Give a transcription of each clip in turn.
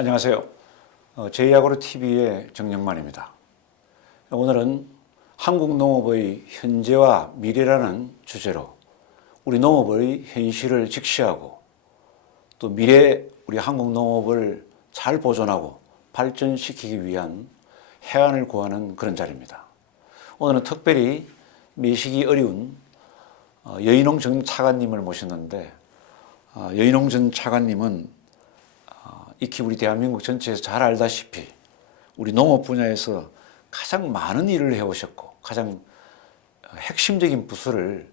안녕하세요. 제2야구로TV의 정영만입니다. 오늘은 한국 농업의 현재와 미래라는 주제로 우리 농업의 현실을 직시하고 또 미래 우리 한국 농업을 잘 보존하고 발전시키기 위한 해안을 구하는 그런 자리입니다. 오늘은 특별히 매식이 어려운 여인홍 전 차관님을 모셨는데, 여인홍 전 차관님은 익히 우리 대한민국 전체에서 잘 알다시피 우리 농업 분야에서 가장 많은 일을 해오셨고 가장 핵심적인 부서를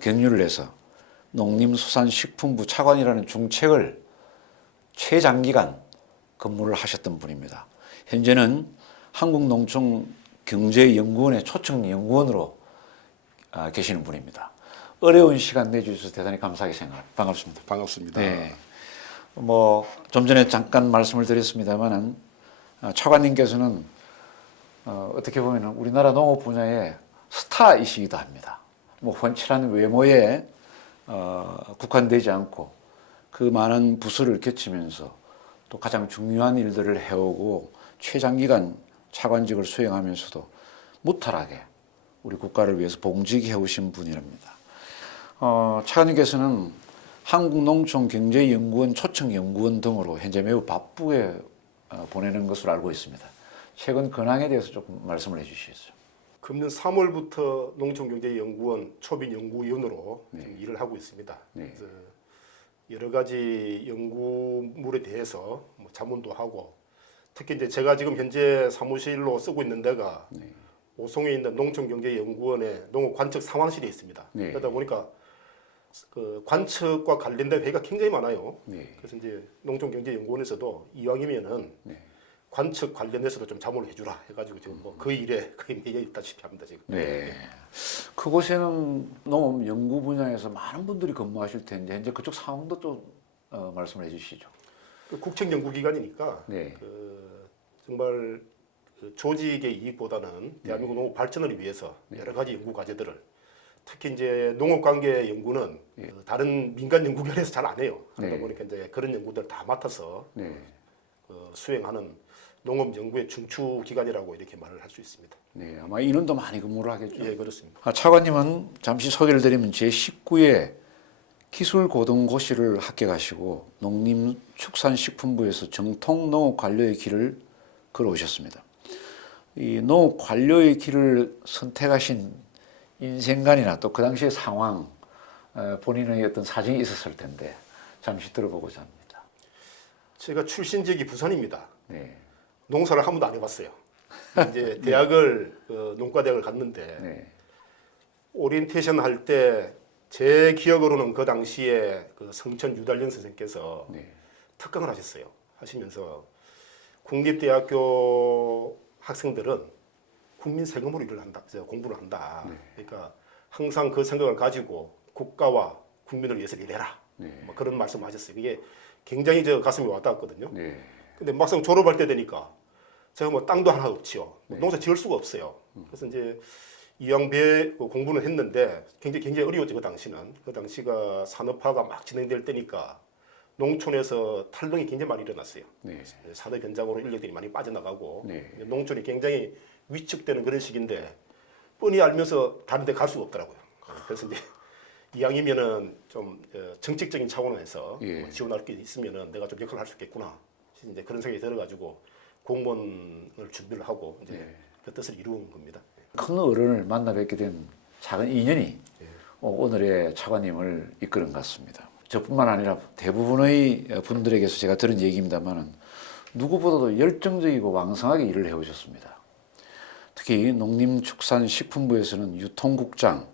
경유를 해서 농림수산식품부 차관이라는 중책을 최장기간 근무를 하셨던 분입니다. 현재는 한국농촌경제연구원의 초청연구원으로 계시는 분입니다. 어려운 시간 내주셔서 대단히 감사하게 생각합니다. 반갑습니다. 반갑습니다. 네. 좀 전에 잠깐 말씀을 드렸습니다만은 차관님께서는 어떻게 보면 우리나라 농업 분야의 스타이시기도 합니다. 훤칠한 외모에 국한되지 않고 그 많은 부서를 겪으면서 또 가장 중요한 일들을 해오고 최장기간 차관직을 수행하면서도 무탈하게 우리 국가를 위해서 봉직해 오신 분이랍니다. 차관님께서는 한국농촌경제연구원, 초청연구원 등으로 현재 매우 바쁘게 보내는 것으로 알고 있습니다. 최근 근황에 대해서 조금 말씀을 해주시겠어요? 금년 3월부터 농촌경제연구원 초빙연구위원으로 일을 하고 있습니다. 네. 여러 가지 연구물에 대해서 자문도 하고, 특히 이제 제가 지금 현재 사무실로 쓰고 있는 데가 오송에 있는 농촌경제연구원의 농업관측 상황실이 있습니다. 네. 그러다 보니까 그 관측과 관련된 회의가 굉장히 많아요. 그래서 이제 농촌경제연구원에서도 이왕이면은 관측 관련해서도 좀 자문을 해주라 해가지고 지금 그 일에 거의 매여 있다시피 합니다 지금. 네. 그곳에는 농업 연구 분야에서 많은 분들이 근무하실 텐데 현재 그쪽 상황도 좀 말씀을 해주시죠. 국책연구기관이니까 네. 정말 그 조직의 이익보다는 대한민국 농업 발전을 위해서 여러 가지 연구 과제들을, 특히 이제 농업관계 연구는 다른 민간 연구기관에서 잘 안 해요. 그러다 보니까 이제 그런 연구들 다 맡아서 수행하는 농업 연구의 중추 기관이라고 이렇게 말을 할 수 있습니다. 네, 아마 인원도 많이 근무를 하겠죠. 예, 그렇습니다. 차관님은 잠시 소개를 드리면 제19회 기술고등고시를 합격하시고 농림축산식품부에서 정통농업 관료의 길을 걸어오셨습니다. 이 농업 관료의 길을 선택하신 인생관이나 또 그 당시의 상황, 본인의 어떤 사정이 있었을 텐데 잠시 들어보고자 합니다. 제가 출신 지역이 부산입니다. 네. 농사를 한 번도 안 해봤어요. 이제 대학을 농과대학을 갔는데 오리엔테이션 할 때 제 기억으로는 그 당시에 그 성천 유달련 선생께서 특강을 하셨어요. 하시면서 국립대학교 학생들은 국민 세금으로 일을 한다, 공부를 한다. 그러니까 항상 그 생각을 가지고 국가와 국민을 위해서 일해라. 뭐 그런 말씀하셨어요. 이게 굉장히 저 가슴이 와닿았거든요. 근데 막상 졸업할 때 되니까 제가 뭐 땅도 하나 없지요. 농사 지을 수가 없어요. 그래서 이제 이왕배 공부는 했는데 굉장히 어려웠죠. 그 당시는. 그 당시가 산업화가 막 진행될 때니까 농촌에서 탈동이 굉장히 많이 일어났어요. 산업 현장으로 인력들이 많이 빠져나가고 농촌이 굉장히 위축되는 그런 시기인데 뻔히 알면서 다른 데 갈 수가 없더라고요. 그래서 이제 이왕이면은 좀 정책적인 차원에서 지원할 게 있으면은 내가 좀 역할을 할 수 있겠구나. 이제 그런 생각이 들어가지고 공무원을 준비를 하고 이제 그 뜻을 이룬 겁니다. 큰 어른을 만나 뵙게 된 작은 인연이 오늘의 차관님을 이끄는 것 같습니다. 저뿐만 아니라 대부분의 분들에게서 제가 들은 얘기입니다만은 누구보다도 열정적이고 왕성하게 일을 해오셨습니다. 특히 농림축산식품부에서는 유통국장,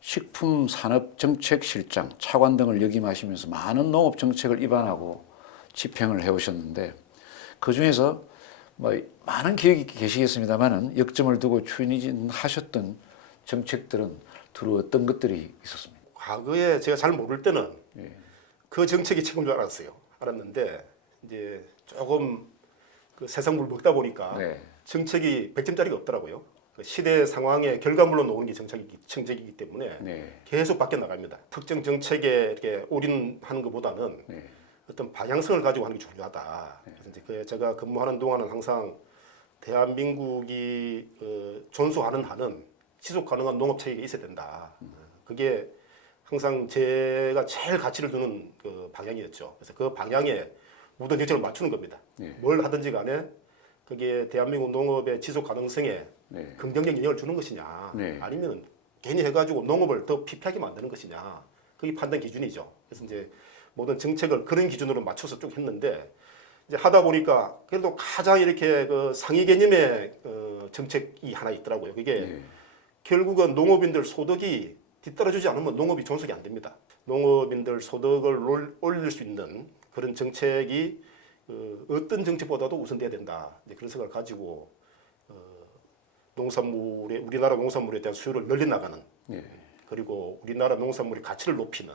식품산업정책실장, 차관 등을 역임하시면서 많은 농업정책을 입안하고 집행을 해오셨는데 그 중에서 많은 기억이 계시겠습니다만은 역점을 두고 추진하셨던 정책들은 두루 어떤 것들이 있었습니다. 과거에 제가 잘 모를 때는 그 정책이 최고인 줄 알았는데 이제 조금 그 세상물 먹다 보니까 정책이 100점짜리가 없더라고요. 그 시대 상황의 결과물로 나오는 게 정책이기 때문에 계속 바뀌어 나갑니다. 특정 정책에 이렇게 올인하는 것보다는 어떤 방향성을 가지고 하는 게 중요하다. 그래서 이제 제가 근무하는 동안은 항상 대한민국이 존속하는 한은 지속 가능한 농업 체계가 있어야 된다. 그게 항상 제가 제일 가치를 두는 그 방향이었죠. 그래서 그 방향에 모든 정책을 맞추는 겁니다. 뭘 하든지 간에 그게 대한민국 농업의 지속 가능성에 긍정적 영향을 주는 것이냐, 아니면 괜히 해가지고 농업을 더 피폐하게 만드는 것이냐, 그게 판단 기준이죠. 그래서 이제 모든 정책을 그런 기준으로 맞춰서 쭉 했는데 이제 하다 보니까 그래도 가장 이렇게 그 상위 개념의 정책이 하나 있더라고요. 그게 결국은 농업인들 소득이 뒤따라주지 않으면 농업이 존속이 안 됩니다. 농업인들 소득을 올릴 수 있는 그런 정책이 어떤 정책보다도 우선돼야 된다. 그런 생각을 가지고 농산물의 우리나라 농산물에 대한 수요를 늘려 나가는 그리고 우리나라 농산물의 가치를 높이는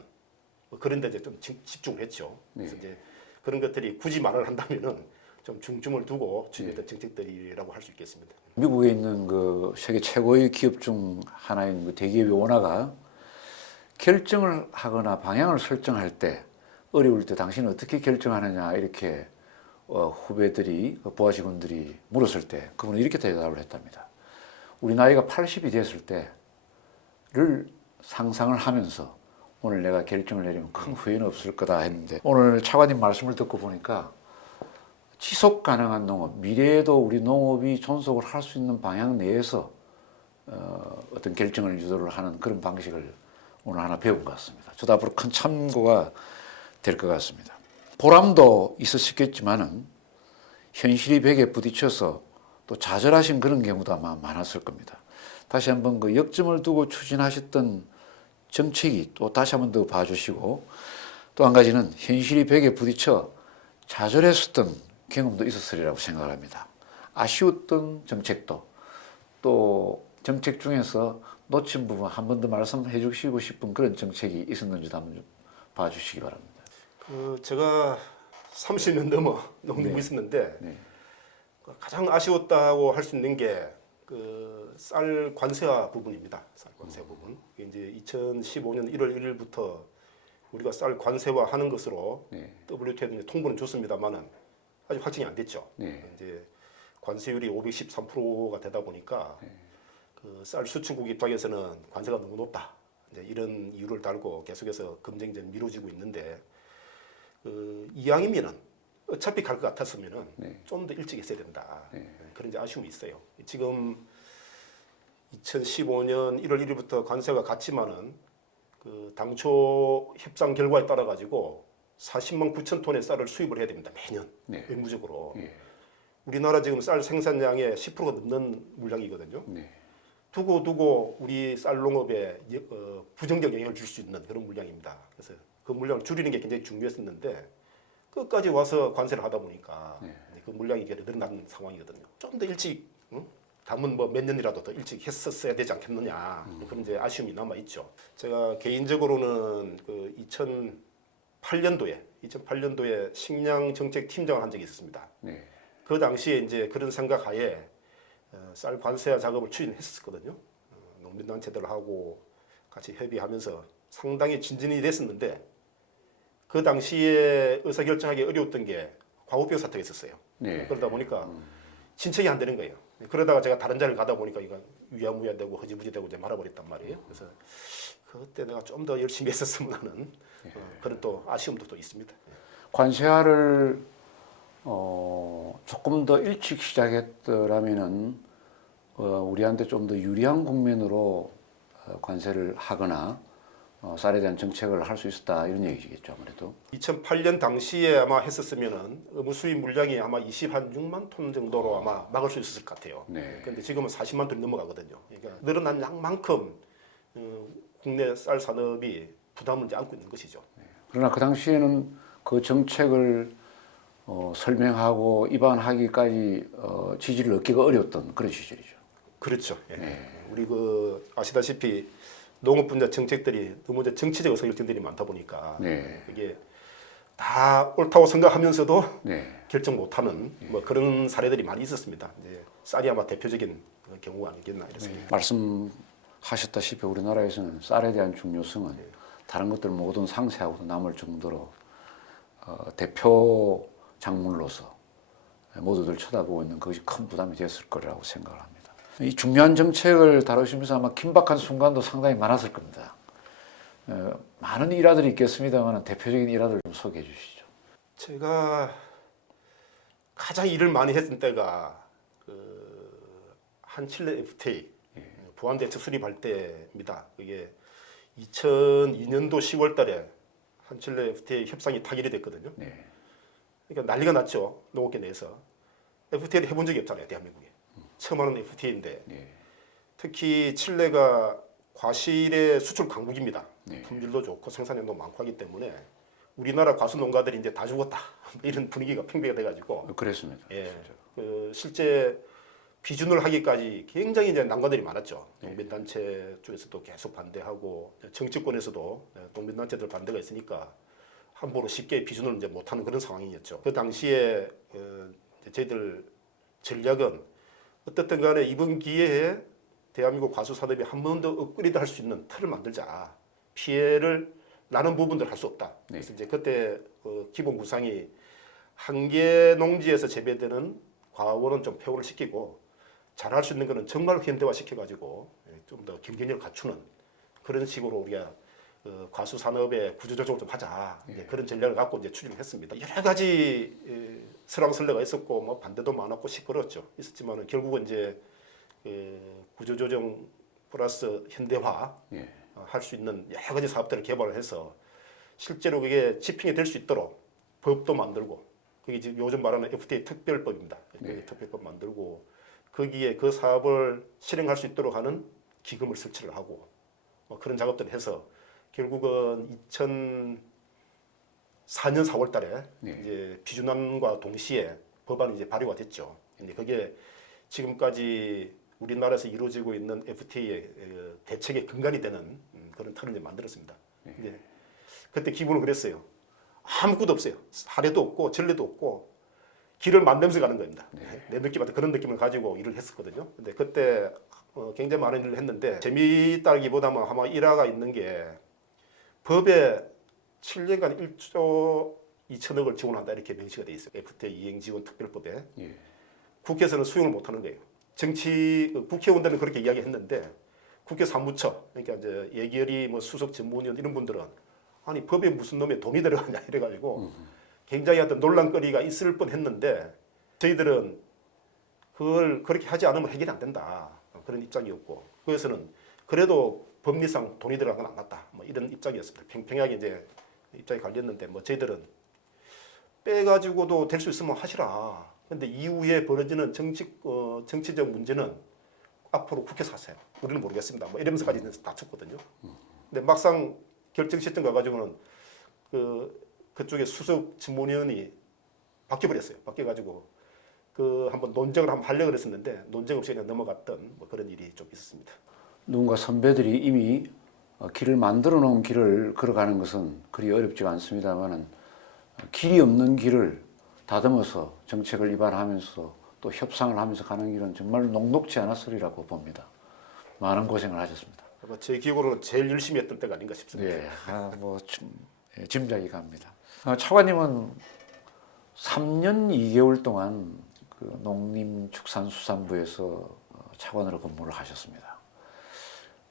그런 데 이제 좀 집중을 했죠. 그래서 이제 그런 것들이 굳이 말을 한다면은 좀 중점을 두고 준비했던 정책들이라고 할 수 있겠습니다. 미국에 있는 그 세계 최고의 기업 중 하나인 그 대기업의 원화가 결정을 하거나 방향을 설정할 때 어려울 때 당신은 어떻게 결정하느냐 이렇게 후배들이 부하 직원들이 물었을 때 그분은 이렇게 대답을 했답니다. 우리 나이가 80이 됐을 때를 상상을 하면서 오늘 내가 결정을 내리면 큰 후회는 없을 거다 했는데 오늘 차관님 말씀을 듣고 보니까 지속 가능한 농업, 미래에도 우리 농업이 존속을 할 수 있는 방향 내에서 어떤 결정을 유도를 하는 그런 방식을 오늘 하나 배운 것 같습니다. 저도 앞으로 큰 참고가 될 것 같습니다. 보람도 있으셨겠지만은 현실이 벽에 부딪혀서 또 좌절하신 그런 경우도 아마 많았을 겁니다. 다시 한번 그 역점을 두고 추진하셨던 정책이 또 다시 한번 더 봐주시고 또 한 가지는 현실이 벽에 부딪혀 좌절했었던 경험도 있었으리라고 생각을 합니다. 아쉬웠던 정책도 또 정책 중에서 놓친 부분 한 번 더 말씀해 주시고 싶은 그런 정책이 있었는지도 한번 좀 봐주시기 바랍니다. 제가 30년 넘어 농림부 있었는데 가장 아쉬웠다고 할 수 있는 게 그 쌀 관세화 부분입니다. 쌀 관세화 부분. 이제 2015년 1월 1일부터 우리가 쌀 관세화 하는 것으로 WTO에 통보는 줬습니다만은 아직 확정이 안 됐죠. 이제 관세율이 513%가 되다 보니까 그 쌀 수출국 입장에서는 관세가 너무 높다. 이제 이런 이유를 달고 계속해서 검증이 미뤄지고 있는데 이왕이면은 어차피 갈 것 같았으면은 좀 더 일찍 했어야 된다. 그런 이제 아쉬움이 있어요. 지금 2015년 1월 1일부터 관세가 갔지만은 그 당초 협상 결과에 따라 가지고 40만 9천 톤의 쌀을 수입을 해야 됩니다. 매년 의무적으로. 우리나라 지금 쌀 생산량의 10%가 넘는 물량이거든요. 두고 우리 쌀 농업에 부정적 영향을 줄 수 있는 그런 물량입니다. 그래서 그 물량을 줄이는 게 굉장히 중요했었는데 끝까지 와서 관세를 하다 보니까 그 물량이 늘어난 상황이거든요. 좀 더 일찍 담은 뭐 몇 년이라도 더 일찍 했었어야 되지 않겠느냐 그런 이제 아쉬움이 남아 있죠. 제가 개인적으로는 그 2008년도에 식량 정책 팀장을 한 적이 있었습니다. 그 당시에 이제 그런 생각하에 쌀 관세화 작업을 추진했었거든요. 농민단체들하고 같이 협의하면서 상당히 진전이 됐었는데 그 당시에 의사결정하기 어려웠던 게 광우병 사태가 있었어요. 그러다 보니까 진척이 안 되는 거예요. 그러다가 제가 다른 자리를 가다 보니까 이거 유야무야 되고 허지부지 되고 이제 말아버렸단 말이에요. 그래서 그때 내가 좀 더 열심히 했었으면 하는 그런 또 아쉬움도 또 있습니다. 관세화를 조금 더 일찍 시작했더라면은 우리한테 좀 더 유리한 국면으로 관세를 하거나 쌀에 대한 정책을 할 수 있었다 이런 얘기겠죠 아무래도. 2008년 당시에 아마 했었으면은 의무 수입 물량이 아마 26만 톤 정도로 아마 막을 수 있었을 것 같아요. 그런데 지금은 40만 톤이 넘어가거든요. 그러니까 늘어난 양만큼 국내 쌀 산업이 부담을 이제 안고 있는 것이죠. 그러나 그 당시에는 그 정책을 설명하고 입안하기까지 지지를 얻기가 어려웠던 그런 시절이죠. 그렇죠. 우리 그 아시다시피 농업 분야 정책들이 너무 이제 정치적 의사결정들이 많다 보니까 이게 다 옳다고 생각하면서도 결정 못하는 뭐 그런 사례들이 많이 있었습니다. 이제 쌀이 아마 대표적인 경우가 아니겠나 이런 생각이. 말씀하셨다시피 우리나라에서는 쌀에 대한 중요성은 다른 것들 모든 상쇄하고 남을 정도로 대표 장물로서 모두들 쳐다보고 있는 그것이 큰 부담이 됐을 거라고 생각을 합니다. 이 중요한 정책을 다루시면서 아마 긴박한 순간도 상당히 많았을 겁니다. 많은 일화들이 있겠습니다만 대표적인 일화들 좀 소개해 주시죠. 제가 가장 일을 많이 했던 때가 한칠레 FTA 보안대책 수립할 때입니다. 그게 2002년도 10월달에 한칠레 FTA 협상이 타결이 됐거든요. 네. 그러니까 난리가 났죠. 농업계 내에서. FTA를 해본 적이 없잖아요, 대한민국에. 처음 하는 FTA인데 네. 특히 칠레가 과실의 수출 강국입니다. 네. 품질도 좋고 생산량도 많고 하기 때문에 우리나라 과수 농가들이 이제 다 죽었다 이런 분위기가 팽배가 돼가지고 그랬습니다. 예, 실제 비준을 하기까지 굉장히 이제 난관들이 많았죠. 농민단체 쪽에서도 계속 반대하고 정치권에서도 농민단체들 반대가 있으니까 함부로 쉽게 비준을 이제 못하는 그런 상황이었죠. 그 당시에 저희들 전략은 어떻든 간에 이번 기회에 대한민국 과수 산업이 한 번 더 업그레이드 할 수 있는 틀을 만들자. 피해를 나는 부분들 할 수 없다. 그래서 이제 그때 기본 구상이 한계 농지에서 재배되는 과원은 좀 폐호를 시키고 잘할 수 있는 거는 정말 현대화 시켜가지고 좀 더 경쟁력을 갖추는 그런 식으로 우리가 과수 산업의 구조 조정을 좀 하자. 이제 그런 전략을 갖고 이제 추진을 했습니다. 여러 가지 설왕설래가 있었고 뭐 반대도 많았고 시끄러웠죠. 있었지만은 결국은 이제 구조 조정 플러스 현대화 할 수 있는 여러 가지 사업들을 개발을 해서 실제로 그게 집행이 될 수 있도록 법도 만들고 그게 지금 요즘 말하는 FTA 특별법입니다. 특별법 만들고 거기에 그 사업을 실행할 수 있도록 하는 기금을 설치를 하고 뭐 그런 작업들을 해서 결국은 2004년 4월달에 이제 비준안과 동시에 법안이 이제 발의가 됐죠. 근데 그게 지금까지 우리나라에서 이루어지고 있는 FTA의 대책의 근간이 되는 그런 틀을 이제 만들었습니다. 근데 그때 기분은 그랬어요. 아무것도 없어요. 사례도 없고 전례도 없고 길을 만들면서 가는 겁니다. 내 느낌한테 그런 느낌을 가지고 일을 했었거든요. 근데 그때 굉장히 많은 일을 했는데 재미있다기보다는 아마 일화가 있는 게 법에 7년간 1조 2천억을 지원한다 이렇게 명시가 돼 있어요. FTA 이행 지원 특별법에. 국회에서는 수용을 못 하는 거예요. 국회의원들은 그렇게 이야기했는데 국회 사무처 그러니까 이제 예결위 뭐 수석 전문위원 이런 분들은 아니 법에 무슨 놈의 돈이 들어가냐 이래가지고 굉장히 어떤 논란거리가 있을 뻔했는데 저희들은 그걸 그렇게 하지 않으면 해결이 안 된다 그런 입장이었고 그래서는 그래도 법리상 돈이 들어간 건 안 맞다 뭐 이런 입장이었습니다. 팽팽하게 이제 입장이 갈렸는데 뭐 저희들은 빼가지고도 될 수 있으면 하시라. 근데 이후에 벌어지는 정치적 문제는 앞으로 국회에서 하세요. 우리는 모르겠습니다. 뭐 이러면서까지 다쳤거든요. 근데 막상 결정 시점 가가지고는 그쪽에 수석 전문위원이 바뀌어버렸어요. 바뀌어가지고 한번 논쟁을 한번 하려고 했었는데 논쟁 없이 그냥 넘어갔던 뭐 그런 일이 좀 있었습니다. 누군가 선배들이 이미 길을 만들어 놓은 길을 걸어가는 것은 그리 어렵지가 않습니다만은 길이 없는 길을 다듬어서 정책을 위반하면서 또 협상을 하면서 가는 길은 정말 녹록지 않았으리라고 봅니다. 많은 고생을 하셨습니다. 아마 제 기억으로는 제일 열심히 했던 때가 아닌가 싶습니다. 네, 짐작이 갑니다. 차관님은 3년 2개월 동안 그 농림축산수산부에서 차관으로 근무를 하셨습니다.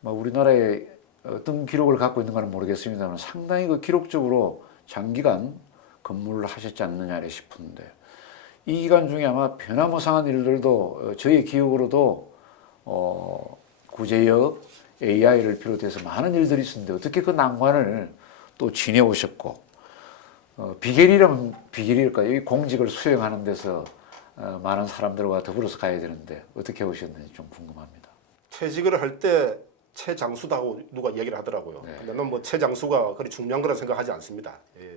뭐 우리나라에 어떤 기록을 갖고 있는가는 모르겠습니다만 상당히 그 기록적으로 장기간 근무를 하셨지 않느냐 싶은데 이 기간 중에 아마 변화무쌍한 일들도 저희 기억으로도 구제역, AI를 비롯해서 많은 일들이 있었는데 어떻게 그 난관을 또 지내오셨고 비결이라면 비결일까요? 이 공직을 수행하는 데서 많은 사람들과 더불어서 가야 되는데 어떻게 오셨는지 좀 궁금합니다. 퇴직을 할 때 최장수다고 누가 얘기를 하더라고요. 네. 근데 난 뭐 최장수가 그리 중요한 거라 생각하지 않습니다.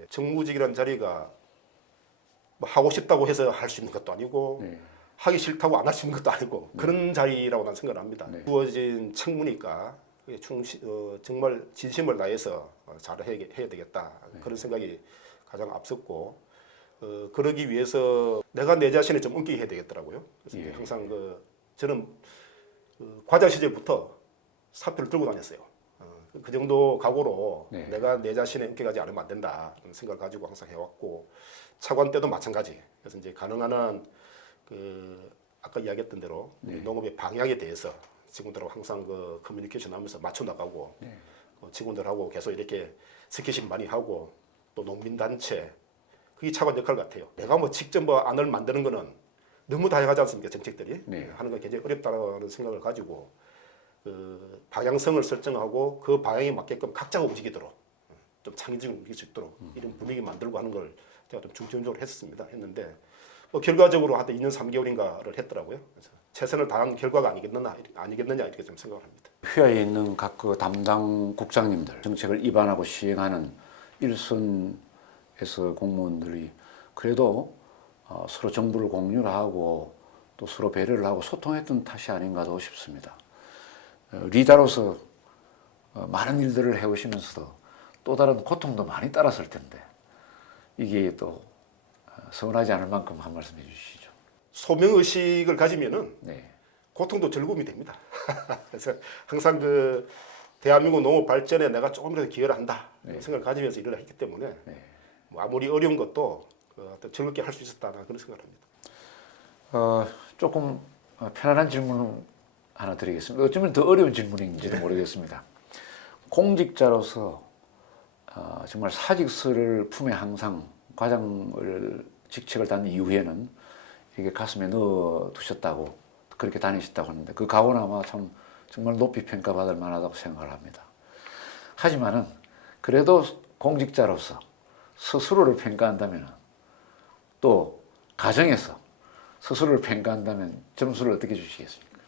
정무직이라는 자리가 뭐 하고 싶다고 해서 할 수 있는 것도 아니고 하기 싫다고 안 할 수 있는 것도 아니고 그런 자리라고 난 생각을 합니다. 주어진 책무니까 정말 진심을 다해서 잘 해야 되겠다 그런 생각이 가장 앞섰고 그러기 위해서 내가 내 자신을 좀 엄격해야 되겠더라고요. 그래서 항상 저는 과장 시절부터 사표를 들고 다녔어요. 그 정도 각오로 네. 내가 내 자신에 엄격하지 않으면 안 된다 그런 생각을 가지고 항상 해왔고 차관 때도 마찬가지. 그래서 이제 가능한 한 그 아까 이야기했던 대로 농업의 방향에 대해서 직원들하고 항상 그 커뮤니케이션 하면서 맞춰 나가고 직원들하고 계속 이렇게 스킨십 많이 하고 또 농민단체 그게 차관 역할 같아요. 내가 뭐 직접 뭐 안을 만드는 거는 너무 다양하지 않습니까? 정책들이 하는 건 굉장히 어렵다는 생각을 가지고 그 방향성을 설정하고 그 방향에 맞게끔 각자가 움직이도록 좀 창의적으로 움직일 수 있도록 이런 분위기 만들고 하는 걸 제가 좀 중점적으로 했는데 뭐 결과적으로 한 2년 3개월인가를 했더라고요. 그래서 최선을 다한 결과가 아니겠느냐 이렇게 좀 생각을 합니다. 휘하에 있는 각 그 담당 국장님들 정책을 입안하고 시행하는 일선에서 공무원들이 그래도 서로 정보를 공유를 하고 또 서로 배려를 하고 소통했던 탓이 아닌가도 싶습니다. 리더로서 많은 일들을 해오시면서도 또 다른 고통도 많이 따랐을 텐데 이게 또 서운하지 않을 만큼 한 말씀 해주시죠. 소명의식을 가지면은 네. 고통도 즐거움이 됩니다. 그래서 항상 그 대한민국 농업 발전에 내가 조금이라도 기여를 한다 생각을 가지면서 일을 했기 때문에 뭐 아무리 어려운 것도 어떤 즐겁게 할 수 있었다는 그런 생각을 합니다. 조금 편안한 질문 하나 드리겠습니다. 어쩌면 더 어려운 질문인지도 모르겠습니다. 공직자로서 정말 사직서를 품에 항상 과장을 직책을 단 이후에는 이게 가슴에 넣어 두셨다고 그렇게 다니셨다고 하는데 그 각오는 아마 참 정말 높이 평가받을 만하다고 생각을 합니다. 하지만은 그래도 공직자로서 스스로를 평가한다면 또 가정에서 스스로를 평가한다면 점수를 어떻게 주시겠습니까?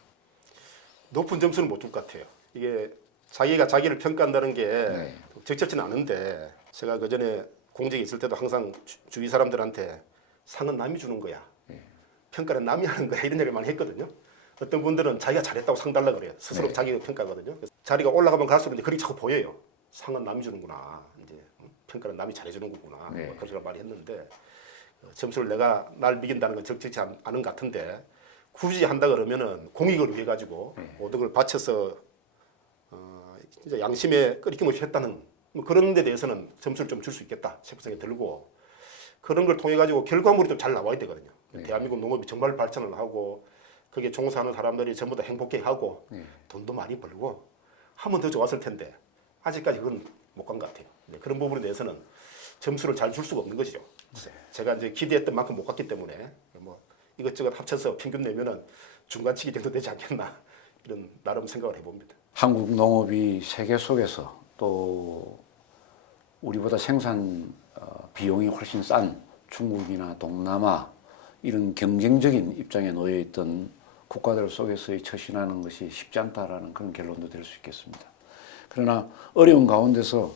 높은 점수는 못 줄 것 같아요. 이게 자기가 자기를 평가한다는 게 적절치는 않은데 제가 그 전에 공직에 있을 때도 항상 주위 사람들한테 상은 남이 주는 거야. 평가는 남이 하는 거야. 이런 얘기를 많이 했거든요. 어떤 분들은 자기가 잘했다고 상 달라 그래요. 스스로 자기가 평가거든요. 그래서 자리가 올라가면 갈수록 이제 그렇게 자꾸 보여요. 상은 남이 주는구나. 이제 평가는 남이 잘해주는 거구나. 뭐 그런 생각을 많이 했는데 점수를 내가 날 매긴다는 건 적절치 않은 것 같은데 굳이 한다 그러면은 공익을 위해 가지고 모든 걸 바쳐서 진짜 양심에 끄리낌 없이 했다는 뭐 그런 데 대해서는 점수를 좀 줄 수 있겠다 싶은 생각이 들고 그런 걸 통해 가지고 결과물이 좀 잘 나와야 되거든요. 대한민국 농업이 정말 발전을 하고 거기에 종사하는 사람들이 전부 다 행복해 하고 돈도 많이 벌고 하면 더 좋았을 텐데 아직까지 그건 못 간 것 같아요. 그런 부분에 대해서는 점수를 잘 줄 수가 없는 것이죠. 제가 이제 기대했던 만큼 못 갔기 때문에 뭐 이것저것 합쳐서 평균 내면은 중간치기 정도 되지 않겠나 이런 나름 생각을 해봅니다. 한국 농업이 세계 속에서 또 우리보다 생산 비용이 훨씬 싼 중국이나 동남아 이런 경쟁적인 입장에 놓여 있던 국가들 속에서의 처신하는 것이 쉽지 않다라는 그런 결론도 될 수 있겠습니다. 그러나 어려운 가운데서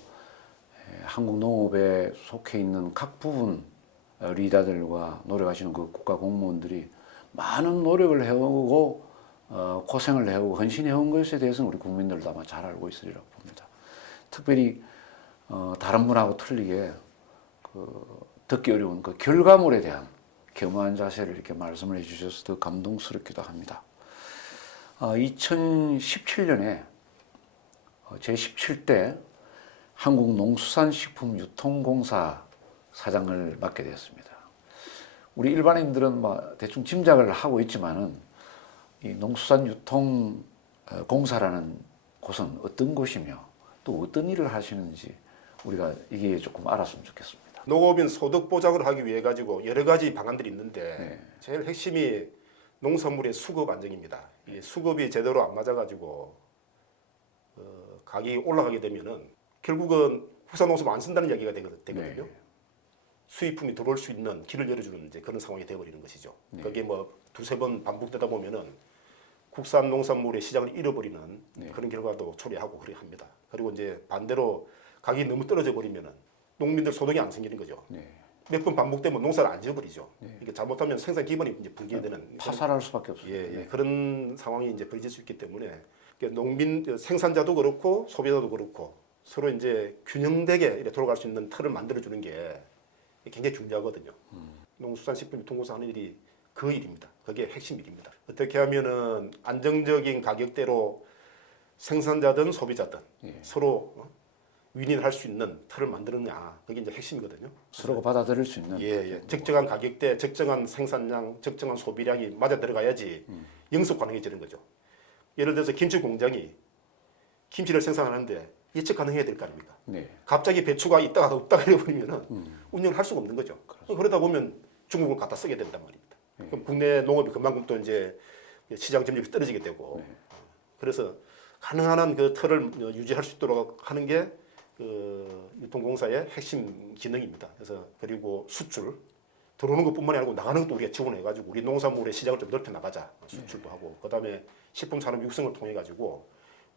한국 농업에 속해 있는 각 부분 리더들과 노력하시는 그 국가 공무원들이 많은 노력을 해오고 고생을 해오고 헌신해온 것에 대해서는 우리 국민들도 아마 잘 알고 있으리라고 봅니다. 특별히 다른 분하고 틀리게 듣기 어려운 그 결과물에 대한 겸허한 자세를 이렇게 말씀을 해주셔서 더 감동스럽기도 합니다. 2017년에 제17대 한국농수산식품유통공사 사장을 맡게 되었습니다. 우리 일반인들은 대충 짐작을 하고 있지만은 이 농수산유통공사라는 곳은 어떤 곳이며 또 어떤 일을 하시는지 우리가 이게 조금 알았으면 좋겠습니다. 농업인 소득 보장을 하기 위해 가지고 여러 가지 방안들이 있는데 제일 핵심이 농산물의 수급 안정입니다. 이 수급이 제대로 안 맞아 가지고 가격이 올라가게 되면은 결국은 국산 농산물 안 쓴다는 이야기가 되거든요. 수입품이 들어올 수 있는 길을 열어주는 이제 그런 상황이 되어버리는 것이죠. 그게 뭐 두세 번 반복되다 보면은 국산 농산물의 시장을 잃어버리는 그런 결과도 초래하고 그래 합니다. 그리고 이제 반대로 가격이 너무 떨어져 버리면은 농민들 소득이 안 생기는 거죠. 몇 번 반복되면 농사를 안 지어버리죠. 이게 잘못하면 생산 기반이 이제 붕괴되는 파산할 수밖에 없습니다. 그런 상황이 이제 벌어질 수 있기 때문에 농민 생산자도 그렇고 소비자도 그렇고 서로 이제 균형되게 이렇게 돌아갈 수 있는 틀을 만들어주는 게 굉장히 중요하거든요. 농수산식품유통공사 하는 일이 그 일입니다. 그게 핵심 일입니다. 어떻게 하면은 안정적인 가격대로 생산자든 소비자든 예. 서로 윈윈할 수 있는 틀을 만드느냐 그게 이제 핵심이거든요. 서로가 받아들일 수 있는. 예. 적정한 가격대, 적정한 생산량, 적정한 소비량이 맞아 들어가야지 영속 가능해지는 거죠. 예를 들어서 김치 공장이 김치를 생산하는데 예측 가능해야 될 거 아닙니까? 네. 갑자기 배추가 있다가 없다가 이래버리면은 운영을 할 수가 없는 거죠. 그러다 보면 중국을 갖다 쓰게 된단 말입니다. 그럼 국내 농업이 그만큼 또 이제 시장 점유율이 떨어지게 되고 그래서 가능한 한 그 틀을 유지할 수 있도록 하는 게 그 유통공사의 핵심 기능입니다. 그래서 그리고 수출 들어오는 것뿐만이 아니고 나가는 것도 우리가 지원해가지고 우리 농산물의 시장을 좀 넓혀 나가자 수출도 하고 그다음에 식품산업 육성을 통해 가지고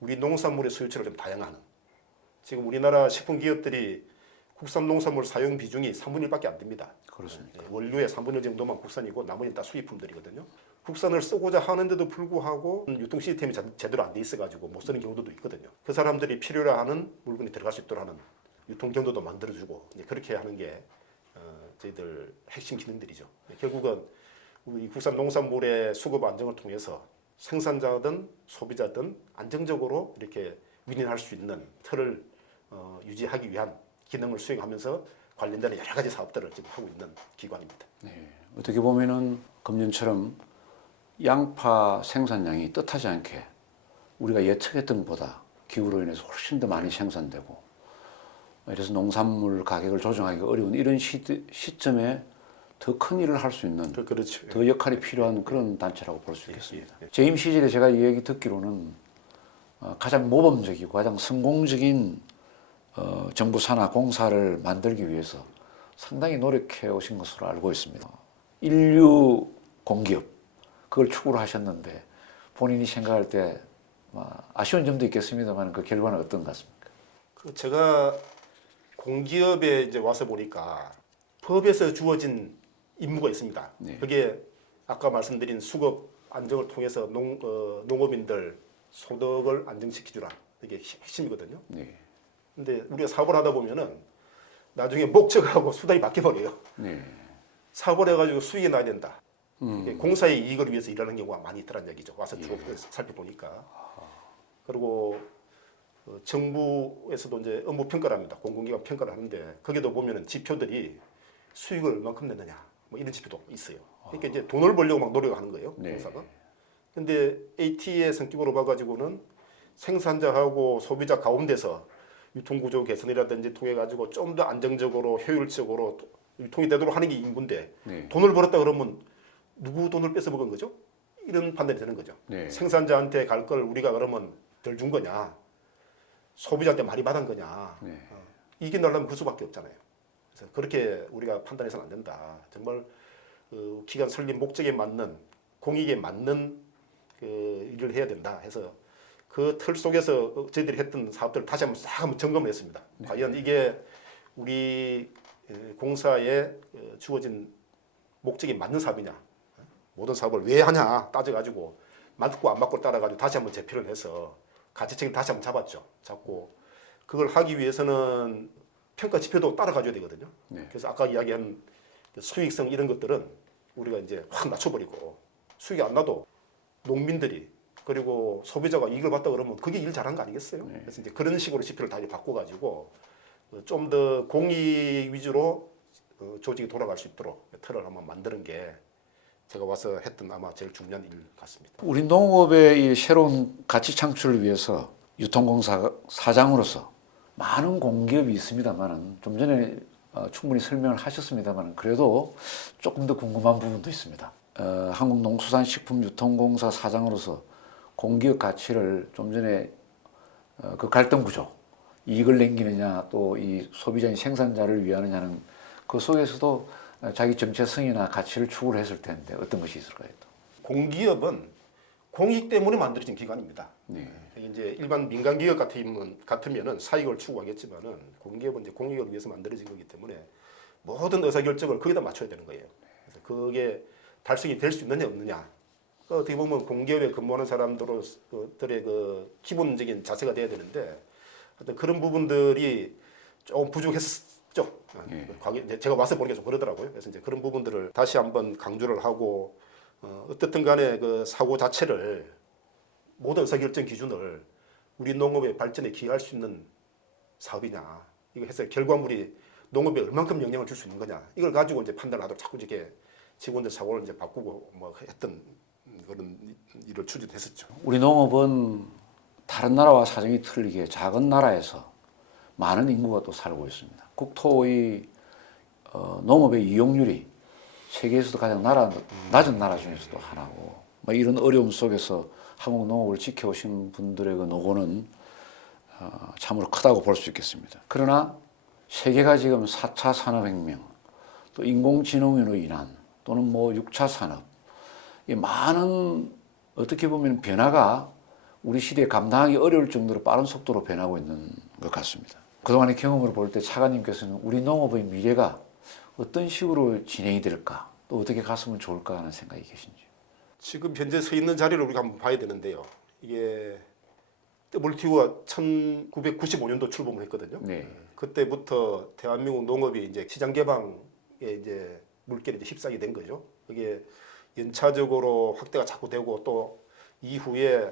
우리 농산물의 수요처를 좀 다양화하는. 지금 우리나라 식품 기업들이 국산 농산물 사용 비중이 3분의 1밖에 안 됩니다. 그렇습니다. 원료의 3분의 1 정도만 국산이고 나머지는 다 수입품들이거든요. 국산을 쓰고자 하는데도 불구하고 유통 시스템이 제대로 안 돼 있어가지고 못 쓰는 경우도 있거든요. 그 사람들이 필요로 하는 물건이 들어갈 수 있도록 하는 유통 경로도 만들어주고 그렇게 하는 게 저희들 핵심 기능들이죠. 결국은 우리 국산 농산물의 수급 안정을 통해서 생산자든 소비자든 안정적으로 이렇게 윈윈할 수 있는 틀을 유지하기 위한 기능을 수행하면서 관련되는 여러 가지 사업들을 지금 하고 있는 기관입니다. 네. 어떻게 보면은 금년처럼 양파 생산량이 뜻하지 않게 우리가 예측했던 것보다 기후로 인해서 훨씬 더 많이 생산되고 이래서 농산물 가격을 조정하기 어려운 이런 시점에 더 큰 일을 할 수 있는 그렇죠. 더 역할이 필요한 그런 단체라고 볼 수 있겠습니다. 재임 시절에 제가 이 얘기 듣기로는 가장 모범적이고 가장 성공적인 정부 산하 공사를 만들기 위해서 상당히 노력해 오신 것으로 알고 있습니다. 인류 공기업 그걸 추구를 하셨는데 본인이 생각할 때 아쉬운 점도 있겠습니다만 그 결과는 어떤 것 같습니까? 제가 공기업에 이제 와서 보니까 법에서 주어진 임무가 있습니다. 네. 그게 아까 말씀드린 수급 안정을 통해서 농업인들 소득을 안정시켜주라. 이게 핵심이거든요. 네. 근데 우리가 사업을 하다 보면은 나중에 목적하고 수단이 바뀌어버려요. 네. 사업을 해가지고 수익이 나야 된다. 이게 공사의 이익을 위해서 일하는 경우가 많이 있더란 얘기죠. 와서 쭉 살펴보니까. 그리고 정부에서도 이제 업무 평가를 합니다. 공공기관 평가를 하는데 거기도 보면은 지표들이 수익을 얼만큼 냈느냐 뭐 이런 지표도 있어요. 그러니까 이제 돈을 벌려고 막 노력하는 거예요. 네. 공사가. 근데 AT의 성격으로 봐가지고는 생산자하고 소비자 가운데서 유통구조 개선이라든지 통해 가지고 좀 더 안정적으로 효율적으로 유통이 되도록 하는 게 임무인데 네. 돈을 벌었다 그러면 누구 돈을 뺏어 먹은 거죠? 이런 판단이 되는 거죠. 네. 생산자한테 갈 걸 우리가 그러면 덜 준 거냐, 소비자한테 많이 받은 거냐, 네. 이겨내려면 그 수밖에 없잖아요. 그래서 그렇게 우리가 판단해서는 안 된다. 정말 기관 설립 목적에 맞는 공익에 맞는 그 일을 해야 된다 해서 그 틀 속에서 저희들이 했던 사업들을 다시 한번 점검을 했습니다. 네. 과연 이게 우리 공사에 주어진 목적에 맞는 사업이냐, 모든 사업을 왜 하냐 따져가지고 맞고 안 맞고 따라가지고 다시 한번 재표를 해서 가치책을 다시 한번 잡았죠. 잡고 그걸 하기 위해서는 평가 지표도 따라가줘야 되거든요. 네. 그래서 아까 이야기한 수익성 이런 것들은 우리가 이제 확 낮춰버리고 수익이 안 나도 농민들이 그리고 소비자가 이익을 봤다 그러면 그게 일 잘한 거 아니겠어요? 네. 그래서 이제 그런 식으로 지표를 다 바꿔가지고 좀 더 공익 위주로 조직이 돌아갈 수 있도록 틀을 한번 만드는 게 제가 와서 했던 아마 제일 중요한 일 같습니다. 우리 농업의 이 새로운 가치 창출을 위해서 유통공사 사장으로서 많은 공기업이 있습니다만은 좀 전에 충분히 설명을 하셨습니다만 그래도 조금 더 궁금한 부분도 있습니다. 한국농수산식품유통공사 사장으로서 공기업 가치를 좀 전에 그 갈등 구조, 이익을 남기느냐 또 이 소비자인 생산자를 위하느냐는 그 속에서도 자기 정체성이나 가치를 추구를 했을 텐데 어떤 것이 있을까요? 또? 공기업은 공익 때문에 만들어진 기관입니다. 네. 이제 일반 민간 기업 같으면은 사익을 추구하겠지만은 공기업은 이제 공익을 위해서 만들어진 거기 때문에 모든 의사 결정을 거기다 맞춰야 되는 거예요. 그래서 그게 달성이 될 수 있느냐 없느냐. 어떻게 보면 공기업에 근무하는 사람들의 그 기본적인 자세가 돼야 되는데 하여튼 그런 부분들이 조금 부족했죠. 예. 제가 와서 보니까 좀 그러더라고요. 그래서 이제 그런 부분들을 다시 한번 강조를 하고 어떻든 간에 그 사고 자체를 모든 의사결정 기준을 우리 농업의 발전에 기여할 수 있는 사업이냐. 이거 해서 결과물이 농업에 얼만큼 영향을 줄 수 있는 거냐. 이걸 가지고 이제 판단을 하도록 자꾸 이렇게 직원들 사고를 이제 바꾸고 뭐 했던 그런 일을 추진했었죠. 우리 농업은 다른 나라와 사정이 틀리게 작은 나라에서 많은 인구가 또 살고 있습니다. 국토의 농업의 이용률이 세계에서도 가장 낮은 나라 중에서도 하나고, 뭐 이런 어려움 속에서 한국 농업을 지켜오신 분들의 그 노고는 참으로 크다고 볼 수 있겠습니다. 그러나 세계가 지금 4차 산업혁명, 또 인공지능으로 인한 또는 뭐 6차 산업, 이 많은 어떻게 보면 변화가 우리 시대에 감당하기 어려울 정도로 빠른 속도로 변하고 있는 것 같습니다. 그동안의 경험으로 볼 때 차관님께서는 우리 농업의 미래가 어떤 식으로 진행이 될까, 또 어떻게 갔으면 좋을까 하는 생각이 계신지요? 지금 현재 서 있는 자리를 우리가 한번 봐야 되는데요. 이게 WTO가 1995년도 출범을 했거든요. 네. 그때부터 대한민국 농업이 이제 시장 개방에 이제 물결이 이제 휩싸게 된 거죠. 그게 연차적으로 확대가 자꾸 되고 또 이후에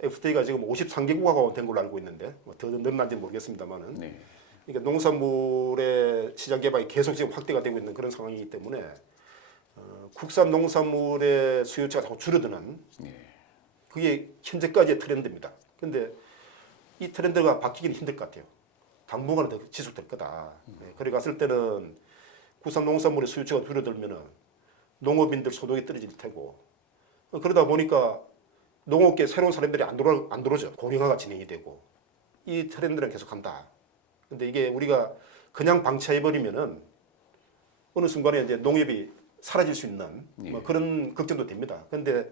FTA가 지금 53개국하고 된 걸로 알고 있는데 뭐 더 늘어난지 모르겠습니다만은. 네. 그러니까 농산물의 시장 개방이 계속 지금 확대가 되고 있는 그런 상황이기 때문에 국산 농산물의 수요처가 자꾸 줄어드는 그게 현재까지의 트렌드입니다. 그런데 이 트렌드가 바뀌기는 힘들 것 같아요. 당분간은 더 지속될 거다. 그래 갔을 때는 국산 농산물의 수요처가 줄어들면은 농업인들 소득이 떨어질 테고 그러다 보니까 농업계 새로운 사람들이 안 들어오죠. 고령화가 진행이 되고 이 트렌드는 계속한다. 근데 이게 우리가 그냥 방치해버리면은 어느 순간에 이제 농업이 사라질 수 있는 뭐 그런 걱정도 됩니다. 근데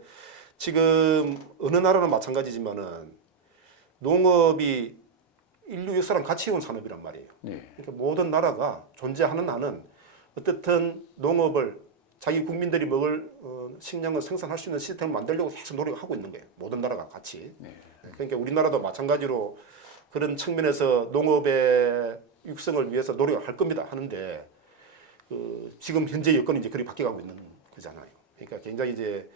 지금 어느 나라나 마찬가지지만은 농업이 인류 역사랑 같이 온 산업이란 말이에요. 그러니까 모든 나라가 존재하는 한은 어떻든 농업을 자기 국민들이 먹을 식량을 생산할 수 있는 시스템을 만들려고 계속 노력을 하고 있는 거예요. 모든 나라가 같이. 그러니까 우리나라도 마찬가지로 그런 측면에서 농업의 육성을 위해서 노력을 할 겁니다. 하는데 지금 현재 여건이 이제 그리 바뀌어가고 있는 거잖아요. 그러니까 굉장히 이제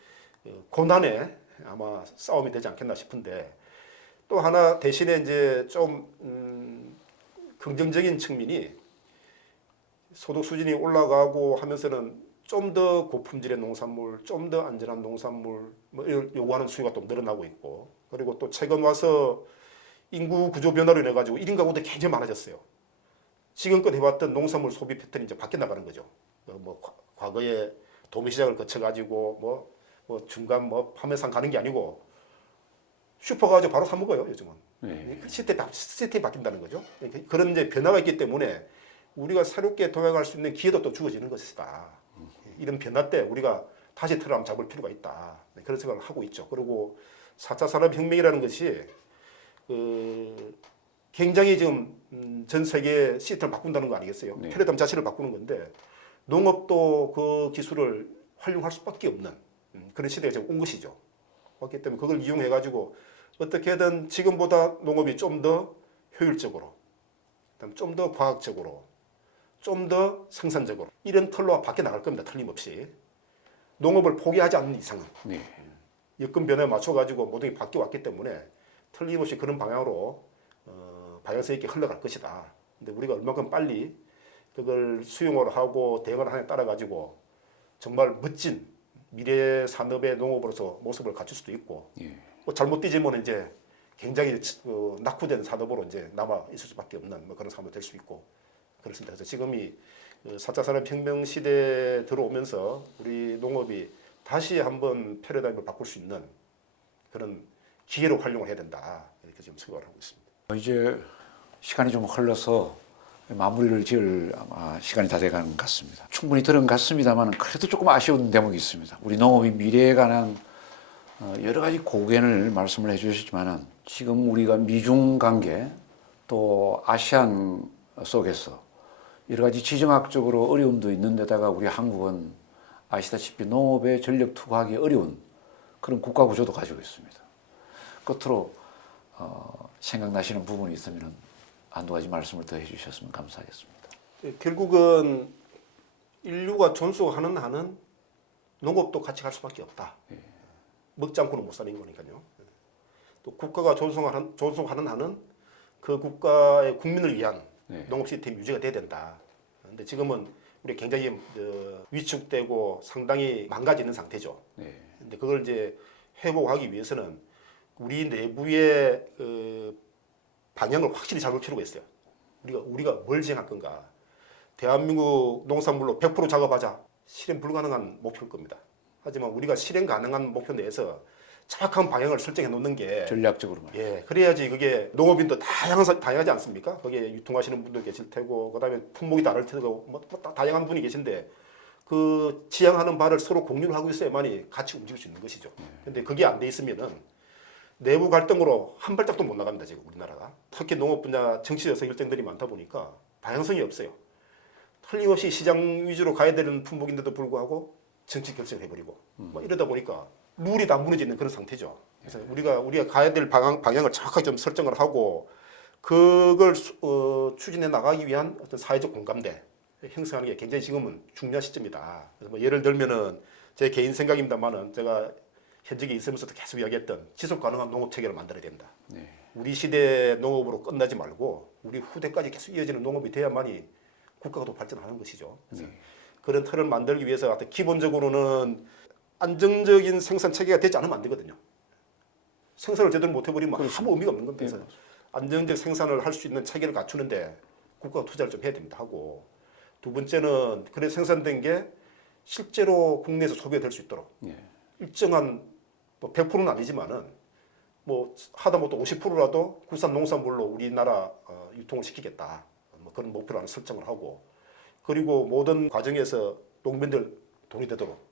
고난의 아마 싸움이 되지 않겠나 싶은데 또 하나 대신에 이제 좀 긍정적인 측면이 소득 수준이 올라가고 하면서는 좀 더 고품질의 농산물, 좀 더 안전한 농산물 뭐 요구하는 수요가 또 늘어나고 있고 그리고 또 최근 와서 인구 구조 변화로 인해 가지고 1인 가구도 굉장히 많아졌어요. 지금껏 해왔던 농산물 소비 패턴이 이제 바뀌어 나가는 거죠. 뭐 과거에 도매시장을 거쳐 가지고 뭐 중간 뭐 판매상 가는 게 아니고 슈퍼 가가지고 바로 사 먹어요 요즘은. 시스템이 바뀐다는 거죠. 그런 이제 변화가 있기 때문에 우리가 새롭게 도약할 수 있는 기회도 또 주어지는 것이다. 이런 변화 때 우리가 다시 틀을 한번 잡을 필요가 있다. 그런 생각을 하고 있죠. 그리고 4차 산업혁명이라는 것이 굉장히 지금 전 세계 시스템을 바꾼다는 거 아니겠어요? 패러다임 자체를 바꾸는 건데 농업도 그 기술을 활용할 수밖에 없는 그런 시대가 지금 온 것이죠. 그렇기 때문에 그걸 이용해 가지고 어떻게든 지금보다 농업이 좀 더 효율적으로, 좀 더 과학적으로, 좀 더 생산적으로 이런 틀로 바뀌어 나갈 겁니다. 틀림없이. 농업을 포기하지 않는 이상은. 여건 변화에 맞춰 가지고 모든 게 바뀌어 왔기 때문에 틀림없이 그런 방향으로 방향성 있게 흘러갈 것이다. 근데 우리가 얼마큼 빨리 그걸 수용을 하고 대응을 하냐에 따라 가지고 정말 멋진 미래 산업의 농업으로서 모습을 갖출 수도 있고 뭐 잘못 뒤지면 이제 굉장히 낙후된 산업으로 이제 남아 있을 수밖에 없는 뭐 그런 산업이 될 수 있고 그렇습니다. 그래서 지금이 4차 산업혁명 시대에 들어오면서 우리 농업이 다시 한번 패러다임을 바꿀 수 있는 그런 기회로 활용을 해야 된다. 이렇게 지금 생각을 하고 있습니다. 이제 시간이 좀 흘러서 마무리를 지을 아마 시간이 다 돼가는 것 같습니다. 충분히 들은 것 같습니다만 그래도 조금 아쉬운 대목이 있습니다. 우리 농업의 미래에 관한 여러 가지 고견을 말씀을 해주셨지만 지금 우리가 미중 관계 또 아시안 속에서 여러 가지 지정학적으로 어려움도 있는 데다가 우리 한국은 아시다시피 농업에 전력 투구하기 어려운 그런 국가 구조도 가지고 있습니다. 끝으로 생각나시는 부분이 있으면 한두 가지 말씀을 더 해주셨으면 감사하겠습니다. 결국은 인류가 존속하는 한은 농업도 같이 갈 수밖에 없다. 먹지 않고는 못 사는 거니까요. 또 국가가 존속하는 한은 그 국가의 국민을 위한 네. 농업 시스템이 유지가 돼야 된다. 근데 지금은 우리 굉장히 위축되고 상당히 망가지는 상태죠. 네. 근데 그걸 이제 회복하기 위해서는 우리 내부의 방향을 확실히 잡을 필요가 있어요. 우리가 뭘 지향할 건가? 대한민국 농산물로 100% 작업하자. 실현 불가능한 목표일 겁니다. 하지만 우리가 실현 가능한 목표 내에서 정확한 방향을 설정해 놓는 게 전략적으로 말이에요. 예, 그래야지 그게 농업인도 다양하지 않습니까? 거기에 유통하시는 분도 계실 테고, 그다음에 품목이 다를 테고, 다양한 분이 계신데 그 지향하는 바를 서로 공유를 하고 있어야만이 같이 움직일 수 있는 것이죠. 근데 그게 안 돼 있으면은 내부 갈등으로 한 발짝도 못 나갑니다, 지금 우리나라가. 특히 농업 분야 정치 의사결정들이 많다 보니까 방향성이 없어요. 틀림없이 시장 위주로 가야 되는 품목인데도 불구하고 정치 결정을 해버리고 이러다 보니까 룰이 다 무너지는 그런 상태죠. 그래서 우리가 가야 될 방향을 정확하게 좀 설정을 하고 그걸 추진해 나가기 위한 어떤 사회적 공감대 형성하는 게 굉장히 지금은 중요한 시점이다. 그래서 뭐 예를 들면은 제 개인 생각입니다만은 제가 현직에 있으면서도 계속 이야기했던 지속 가능한 농업 체계를 만들어야 된다. 네. 우리 시대 농업으로 끝나지 말고 우리 후대까지 계속 이어지는 농업이 돼야만이 국가가 더 발전하는 것이죠. 그래서 그런 틀을 만들기 위해서 하여튼 기본적으로는 안정적인 생산 체계가 되지 않으면 안 되거든요. 생산을 제대로 못 해버리면 아무 의미가 없는 겁니다. 그래서 안정적 생산을 할 수 있는 체계를 갖추는데 국가가 투자를 좀 해야 됩니다 하고, 두 번째는 그래 생산된 게 실제로 국내에서 소비가 될 수 있도록 일정한 뭐 100%는 아니지만은 뭐 하다못해 50%라도 국산 농산물로 우리나라 유통을 시키겠다. 뭐 그런 목표를 하나 설정을 하고, 그리고 모든 과정에서 농민들 돈이 되도록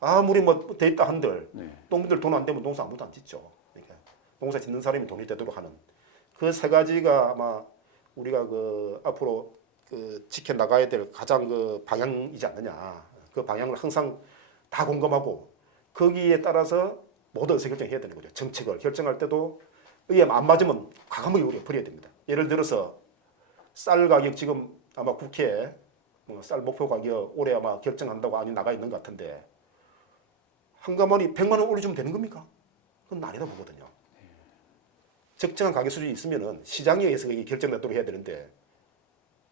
아무리 뭐 돼 있다 한들 농민들 돈 안 되면 농사 아무도 안 짓죠. 그러니까 농사 짓는 사람이 돈이 되도록 하는 그 세 가지가 아마 우리가 그 앞으로 그 지켜 나가야 될 가장 그 방향이지 않느냐. 그 방향을 항상 다 공감하고 거기에 따라서 모든 의사결정을 해야 되는 거죠. 정책을 결정할 때도 이게 안 맞으면 과감하게 우리가 버려야 됩니다. 예를 들어서 쌀 가격 지금 아마 국회에 쌀 목표 가격 올해 아마 결정한다고 안이 나가 있는 것 같은데 한 가마니 100만 원 올려주면 되는 겁니까? 그건 아니다 보거든요. 적정한 가격 수준이 있으면은 시장에 의해서 이게 결정되도록 해야 되는데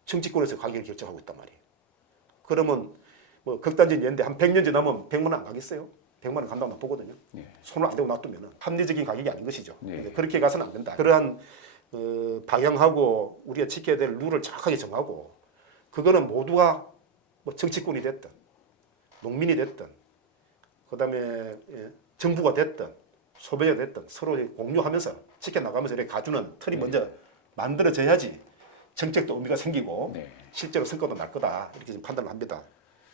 정치권에서 가격을 결정하고 있단 말이에요. 그러면 뭐 극단적인 예인데 한 100년 지나면 100만 원 안 가겠어요? 100만 원 간다고 나 보거든요. 손을 안 대고 놔두면은 합리적인 가격이 아닌 것이죠. 그렇게 가서는 안 된다. 그러한 방향하고 우리가 지켜야 될 룰을 정확하게 정하고, 그거는 모두가 뭐 정치권이 됐든 농민이 됐든 그다음에 정부가 됐든 소비자가 됐든 서로 공유하면서 지켜나가면서 이렇게 가주는 틀이 먼저 만들어져야지 정책도 의미가 생기고 실제로 성과도 날 거다, 이렇게 지금 판단을 합니다.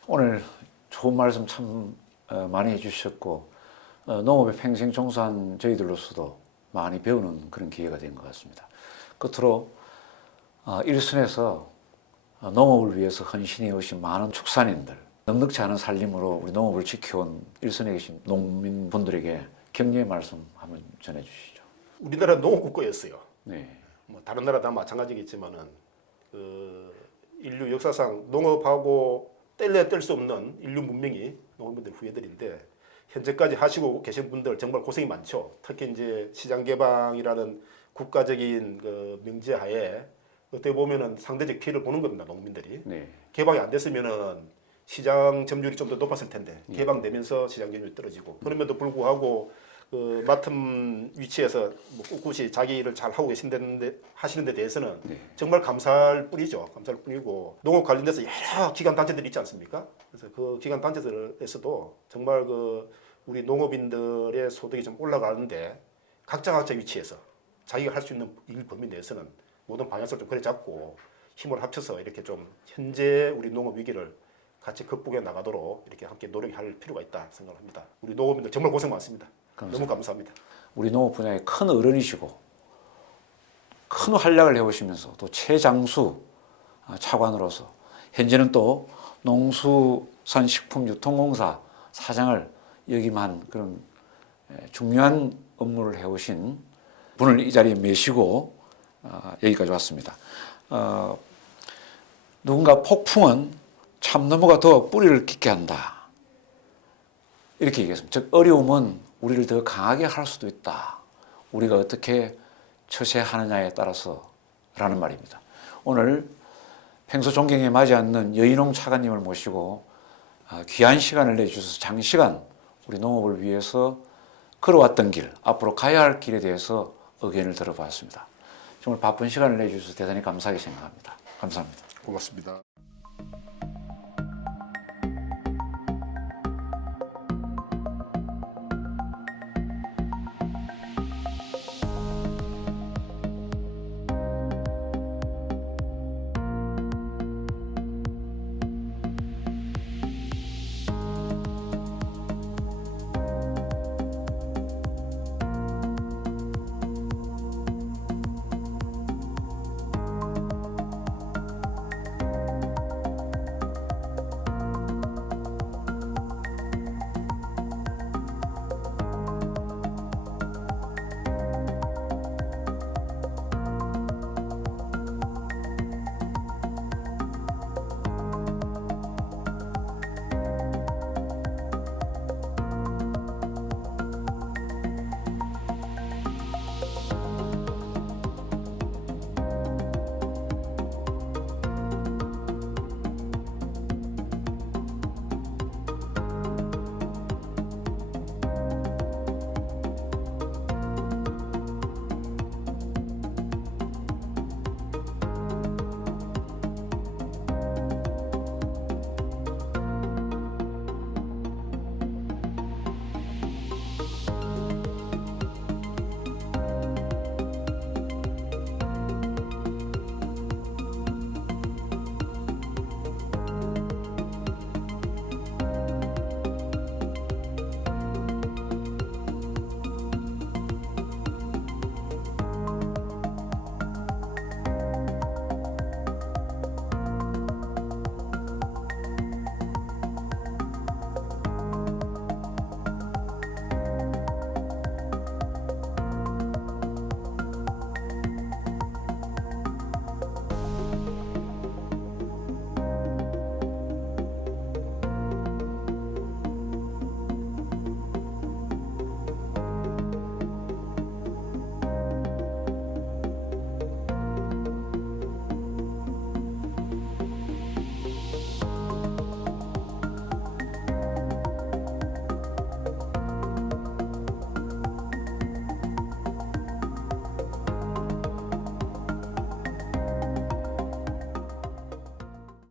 오늘 좋은 말씀 참 많이 해주셨고, 농업에 평생 종사한 저희들로서도 많이 배우는 그런 기회가 된 것 같습니다. 끝으로 일선에서 농업을 위해서 헌신해 오신 많은 축산인들, 넉넉지 않은 살림으로 우리 농업을 지켜온 일선에 계신 농민분들에게 격려의 말씀 한번 전해주시죠. 우리나라 농업국가였어요. 네. 뭐 다른 나라 다 마찬가지겠지만은 그 인류 역사상 농업하고 뗄래야 뗄 수 없는 인류 문명이 농업인들 후예들인데, 현재까지 하시고 계신 분들 정말 고생이 많죠. 특히 이제 시장 개방이라는 국가적인 그 명제하에 어떻게 보면은 상대적 피해를 보는 겁니다, 농민들이. 개방이 안 됐으면은 시장 점유율이 좀 더 높았을 텐데 개방되면서 시장 점유율이 떨어지고, 그럼에도 불구하고 그 맡은 위치에서 뭐 꿋꿋이 자기 일을 잘 하고 하시는 데 대해서는 정말 감사할 뿐이죠. 감사할 뿐이고, 농업 관련돼서 여러 기관 단체들이 있지 않습니까? 그래서 그 기관 단체들에서도 정말 그 우리 농업인들의 소득이 좀 올라가는데 각자 위치에서 자기가 할 수 있는 일 범위 내에서는 모든 방향성을 좀 그래 잡고 힘을 합쳐서 이렇게 좀 현재 우리 농업 위기를 같이 극복해 나가도록 이렇게 함께 노력할 필요가 있다 생각합니다. 우리 농업인들 정말 고생 많습니다. 너무 감사합니다. 우리 농업 분야의 큰 어른이시고 큰 활약을 해오시면서 또 최장수 차관으로서 현재는 또 농수산식품유통공사 사장을 역임한 그런 중요한 업무를 해오신 분을 이 자리에 모시고 여기까지 왔습니다. 누군가 폭풍은 참나무가 더 뿌리를 깊게 한다, 이렇게 얘기했습니다. 즉 어려움은 우리를 더 강하게 할 수도 있다. 우리가 어떻게 처세하느냐에 따라서라는 말입니다. 오늘 평소 존경에 맞지 않는 여인홍 차관님을 모시고 귀한 시간을 내주셔서 장시간 우리 농업을 위해서 걸어왔던 길, 앞으로 가야 할 길에 대해서 의견을 들어봤습니다. 정말 바쁜 시간을 내주셔서 대단히 감사하게 생각합니다. 감사합니다. 고맙습니다.